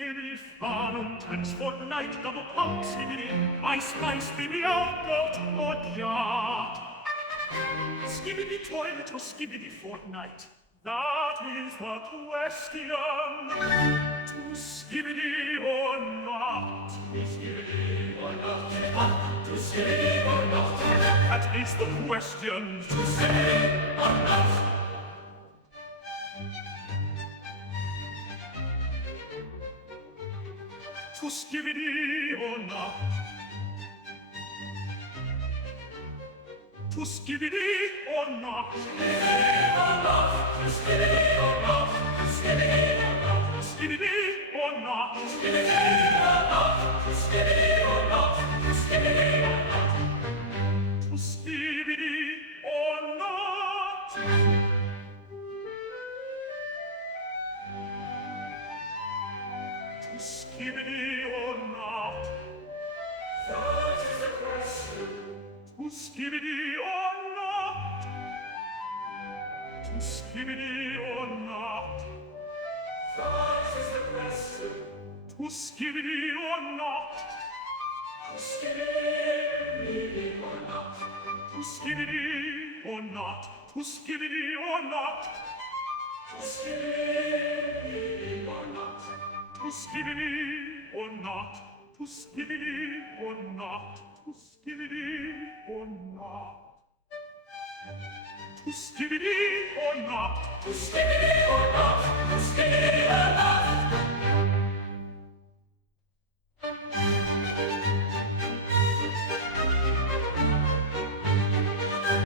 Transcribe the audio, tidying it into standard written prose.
Skibbity fun und tanz Fortnite, double pump, skibbity, ice, ice, baby, out, go, oh, ja. Skibbity toilet or skibbity Fortnite, that is the question. To skibbity or not? To skibbity or not? To skibbity or not? That is the question. To say or not? To skibbity or not? To skibbity or not? To skibbity or not? To skibbity or not? To skibbity or not? To skibbity or not? To skibbity or not? To skibbity or not? To skibbity or not? To skibbity or not? That is the question. To skibbity or not? To skibbity or not? That is the question. To skibbity or not? To skibbity or not? To skibbity or not? To skibbity or not? To skibbity or not? To skibbity or not? To skibbity or not? To skibbity or not? To skibbity or not? To skibbity or not? To skibbity or not?